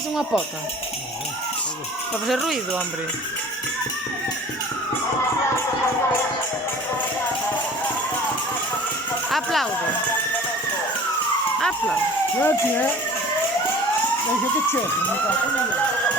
fiz unha pota. Para facer ruido, hombre. Aplaudo. Aplaudo. Grazie. Dai che c'è?